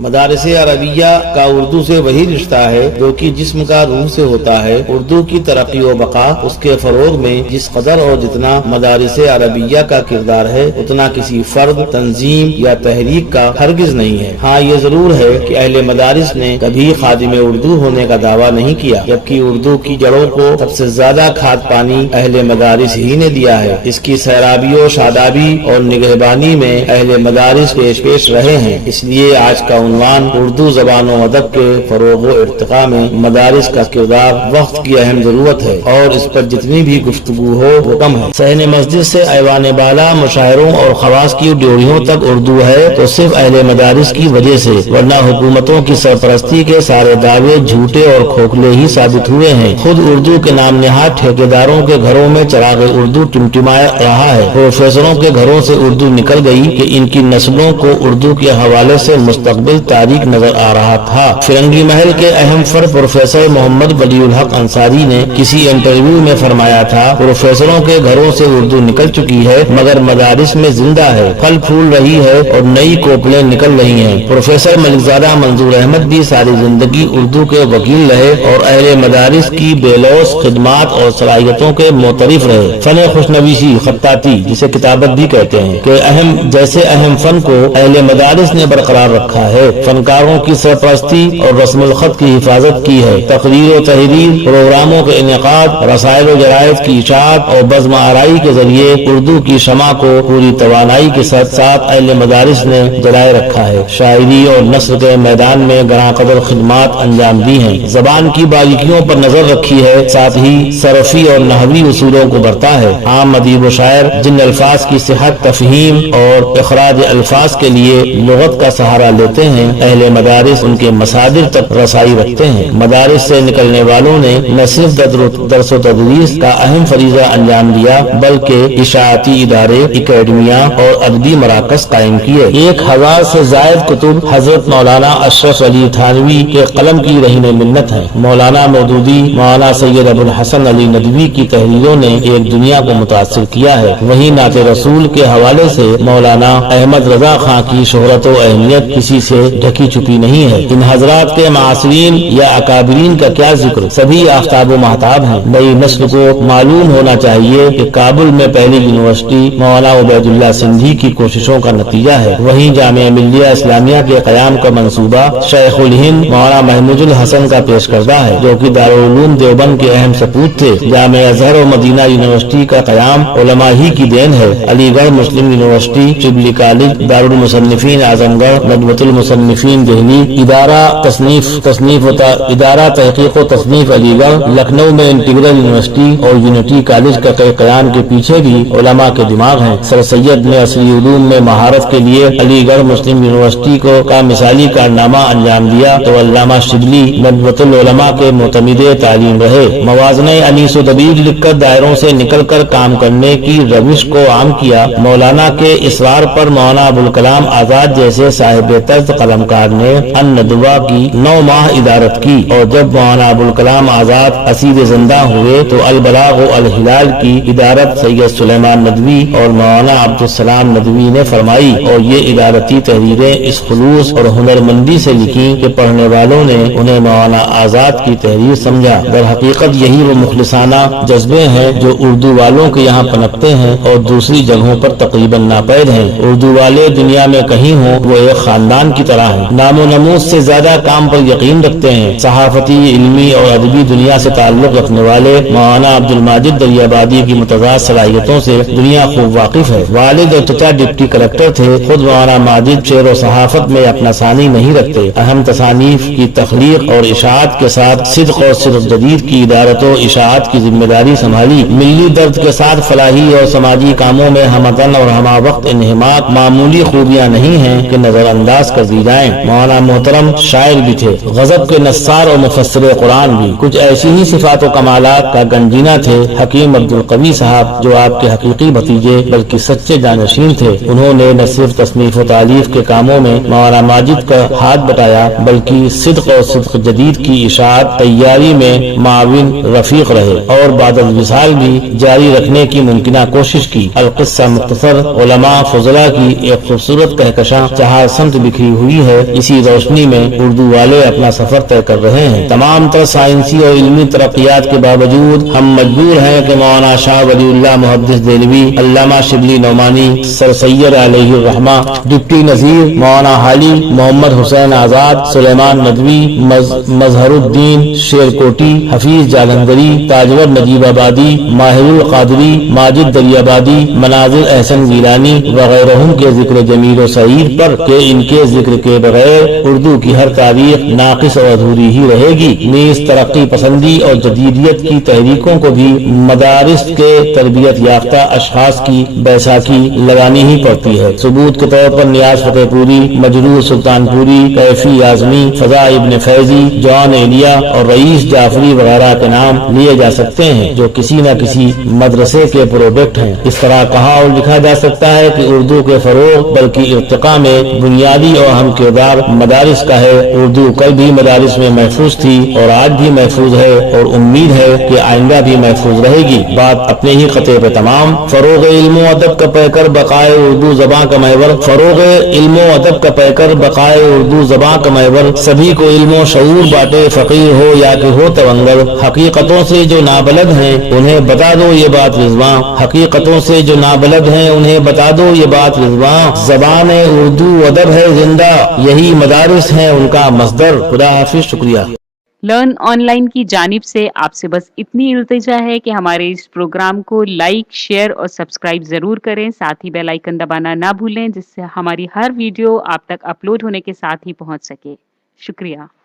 مدارس عربیہ کا اردو سے وہی رشتہ ہے جو کہ جسم کا روح سے ہوتا ہے۔ اردو کی ترقی و بقا، اس کے فروغ میں جس قدر اور جتنا مدارس عربیہ کا کردار ہے اتنا کسی فرد، تنظیم یا تحریک کا ہرگز نہیں ہے۔ ہاں یہ ضرور ہے کہ اہل مدارس نے کبھی خادم اردو ہونے کا دعویٰ نہیں کیا، جبکہ اردو کی جڑوں کو سب سے زیادہ کھاد پانی اہل مدارس ہی نے دیا ہے۔ اس کی سیرابی و شادابی اور نگہبانی میں اہل مدارس پیش رہے ہیں۔ اس لیے آج کا عنوان اردو زبان و ادب کے فروغ و ارتقاء میں مدارس کا کردار وقت کی اہم ضرورت ہے، اور اس پر جتنی بھی گفتگو ہو وہ کم ہے۔ صحن مسجد سے ایوان بالا، مشاعروں اور خواص کی ڈیوڑیوں تک اردو ہے تو صرف اہل مدارس کی وجہ سے، ورنہ حکومتوں کی سرپرستی کے سارے دعوے جھوٹے اور کھوکھلے ہی ثابت ہوئے ہیں۔ خود اردو کے نام نہاد ٹھیکیداروں کے گھروں میں چراغ اردو ٹمٹمایا رہا ہے۔ پروفیسروں کے گھروں سے اردو نکل گئی کہ ان کی نسلوں کو اردو کے حوالے سے مستقبل تاریخ نظر آ رہا تھا۔ فرنگی محل کے اہم فرد پروفیسر محمد ولی الحق انصاری نے کسی انٹرویو میں فرمایا تھا، پروفیسروں کے گھروں سے اردو نکل چکی ہے مگر مدارس میں زندہ ہے، پھل پھول رہی ہے اور نئی کوکلیں نکل رہی ہیں۔ پروفیسر ملک زادہ منظور احمد بھی ساری زندگی اردو کے وکیل رہے اور اہل مدارس کی بے لوث خدمات اور صلاحیتوں کے معترف رہے۔ فن خوشنویسی، خطاطی جسے کتابت بھی کہتے ہیں کہ اہم فن کو اہل مدارس نے برقرار رکھا ہے۔ فنکاروں کی سرپرستی اور رسم الخط کی حفاظت کی ہے۔ تقریر و تحریر، پروگراموں کے انعقاد، رسائل و جرائد کی اشاعت اور بزم آرائی کے ذریعے اردو کی شمع کو پوری توانائی کے ساتھ اہل مدارس نے جلائے رکھا ہے۔ شاعری اور نثر کے میدان میں گراں قدر خدمات انجام دی ہیں۔ زبان کی باریکیوں پر نظر رکھی ہے، ساتھ ہی صرفی اور نحوی اصولوں کو برتا ہے۔ عام ادیب و شاعر جن الفاظ کی صحت، تفہیم اور اخراج الفاظ کے لیے لغت کا سہارا لیتے ہیں، اہل مدارس ان کے مصادر تک رسائی رکھتے ہیں۔ مدارس سے نکلنے والوں نے نہ صرف درس و تدریس کا اہم فریضہ انجام دیا بلکہ اشاعتی ادارے، اکیڈمیاں اور ادبی مراکز قائم کیے۔ 1000 سے زائد کتب حضرت مولانا اشرف علی تھانوی کے قلم کی رہین منت ہیں۔ مولانا مودودی، مولانا سید ابو الحسن علی ندوی کی تحریروں نے ایک دنیا کو متاثر کیا ہے۔ وہیں نعت رسول کے حوالے سے مولانا احمد رضا خان کی شہرت و اہمیت کسی سے ڈھکی چھپی نہیں ہے۔ ان حضرات کے معاصرین یا اکابرین کا کیا ذکر، سبھی آفتاب و مہتاب ہیں۔ نئی نسل کو معلوم ہونا چاہیے کہ کابل میں پہلی یونیورسٹی مولانا عبید اللہ سندھی کی کوششوں کا نتیجہ ہے۔ وہیں جامعہ ملیہ اسلامیہ کے قیام کا منصوبہ شیخ الہند مولانا محمود الحسن کا پیش کردہ ہے، جو کہ دارالعلوم دیوبند کے اہم سپوت تھے۔ جامعہ ازہر و مدینہ یونیورسٹی کا قیام علماء ہی کی دین ہے۔ علی گڑھ مسلم یونیورسٹی، شبلی کالج، دارالمصنفین اعظم گڑھ، ندوۃ المصنفین دہلی، ادارہ تحقیق و تصنیف علی گڑھ، لکھنؤ میں انٹیگرل یونیورسٹی اور یونٹی کالج کا قیام کے پیچھے بھی علماء کے دماغ ہیں۔ سر سید نے عصری علوم میں مہارت کے لیے علی گڑھ مسلم یونیورسٹی کا مثالی کارنامہ انجام دیا تو علامہ شبلی ندوۃ العلماء کے معتمد تعلیم رہے۔ موازنہ انیس و دبیر لکھ کر دائروں سے نکل کر کام کرنے کی روش کو عام کیا۔ مولانا کے اصرار پر مولانا ابوالکلام آزاد جیسے صاحب طرز قلمکار نے الندوہ کی 9 ماہ ادارت کی، اور جب مولانا ابوالکلام آزاد اسیر زندہ ہوئے تو البلاغ و الہلال کی ادارت سید سلیمان ندوی اور مولانا عبدالسلام ندوی نے فرمائی، اور یہ ادارتی تحریریں اس خلوص اور ہنرمندی سے لکھی کہ پڑھنے والوں نے انہیں مولانا آزاد کی تحریر سمجھا۔ در حقیقت یہی وہ مخلصانہ جذبے ہیں جو اردو والوں کے یہاں پنپتے ہیں اور دوسری جگہوں پر تقریباً ناپید ہیں۔ اردو والے دنیا میں کہیں ہوں وہ ایک خاندان کی طرح ہیں، نام و نموز سے زیادہ کام پر یقین رکھتے ہیں۔ صحافتی، علمی اور ادبی دنیا سے تعلق رکھنے والے مولانا عبدالماجد دریابادی کی متضاد صلاحیتوں سے دنیا خوب واقف ہے۔ والد اور چچا ڈپٹی کلکٹر تھے۔ خود مولانا ماجد شعر و صحافت میں اپنا ثانی نہیں رکھتے۔ اہم تصانیف کی تخلیق اور اشاعت کے ساتھ صدق اور صدق جدید کی ادارت و اشاعت کی ذمہ داری سنبھالی۔ ملی درد کے ساتھ فلاحی اور سماجی کاموں میں ہمدن اور ہمہ وقت انہماک معمولی خوبیاں نہیں ہیں کہ نظر انداز کر دی جائیں۔ مولانا محترم شاعر بھی تھے، غضب کے نثار اور مفسر قرآن بھی۔ کچھ ایسی ہی صفات و کمالات کا گنجینہ تھے حکیم عبدالقوی صاحب، جو آپ کے حقیقی بھتیجے بلکہ سچے جانشین تھے۔ انہوں نے نہ صرف تصنیف و تالیف کے کاموں میں مولانا ماجد کا ہاتھ بٹایا بلکہ صدق اور صدق جدید کی اشاعت تیاری میں معاون رفیق رہے، اور بعد الوصال بھی جاری رکھنے کی ممکنہ کوشش کی۔ القصہ مختصر علماء فضلاء کی ایک خوبصورت کہکشاں چہار سمت بکھری ہوئی ہوئی ہے، اسی روشنی میں اردو والے اپنا سفر طے کر رہے ہیں۔ تمام تر سائنسی اور علمی ترقیات کے باوجود ہم مجبور ہیں کہ مولانا شاہ ولی اللہ محدث دہلوی، علامہ شبلی نعمانی، سر سید علیہ الرحمہ، ڈپٹی نذیر مولانا حالی، محمد حسین آزاد، سلیمان ندوی، مظہر الدین شیرکوٹی، حفیظ جالندھری، تاجور نجیب آبادی، ماہر القادری، ماجد دریابادی، مناظر احسن گیلانی وغیرہ کے ذکر جمیل و سعید پر کہ ان کے ذکر کے بغیر اردو کی ہر تاریخ ناقص اور ادھوری ہی رہے گی۔ نیز ترقی پسندی اور جدیدیت کی تحریکوں کو بھی مدارس کے تربیت یافتہ اشخاص کی بیساکھی لگانی ہی پڑتی ہے۔ ثبوت کے طور پر نیاز فتح پوری، مجروح سلطان پوری، کیفی اعظمی، فضا ابن فیضی، جان ایلیا اور رئیس جعفری وغیرہ کے نام لیے جا سکتے ہیں جو کسی نہ کسی مدرسے کے پروڈکٹ ہیں۔ اس طرح کہا اور لکھا جا سکتا ہے کہ اردو کے فروغ بلکہ ارتقاء میں بنیادی اور اہم کردار مدارس کا ہے۔ اردو کل بھی مدارس میں محفوظ تھی اور آج بھی محفوظ ہے اور امید ہے کہ آئندہ بھی محفوظ رہے گی۔ بات اپنے ہی خطے پہ تمام۔ فروغ علم و ادب کا پیکر بقائے اردو زباں کا محور، فروغ علم و ادب کا پیکر بقائے اردو زباں کا محور، سبھی کو علم و شعور بانٹے، فقیر ہو یا کہ ہو توانگر۔ حقیقتوں سے جو نابلد ہیں انہیں بتا دو یہ بات رضواں، حقیقتوں سے جو نابلد ہیں انہیں بتا دو یہ بات رضواں۔ زبان اردو ادب ہے زندہ، یہی مدارس ہیں ان کا مصدر۔ خدا حافظ، شکریہ۔ لرن آن لائن کی جانب سے آپ سے بس اتنی التجا ہے کہ ہمارے اس پروگرام کو لائک، شیئر اور سبسکرائب ضرور کریں، ساتھ ہی بیل آئیکن دبانا نہ بھولیں جس سے ہماری ہر ویڈیو آپ تک اپلوڈ ہونے کے ساتھ ہی پہنچ سکے۔ شکریہ۔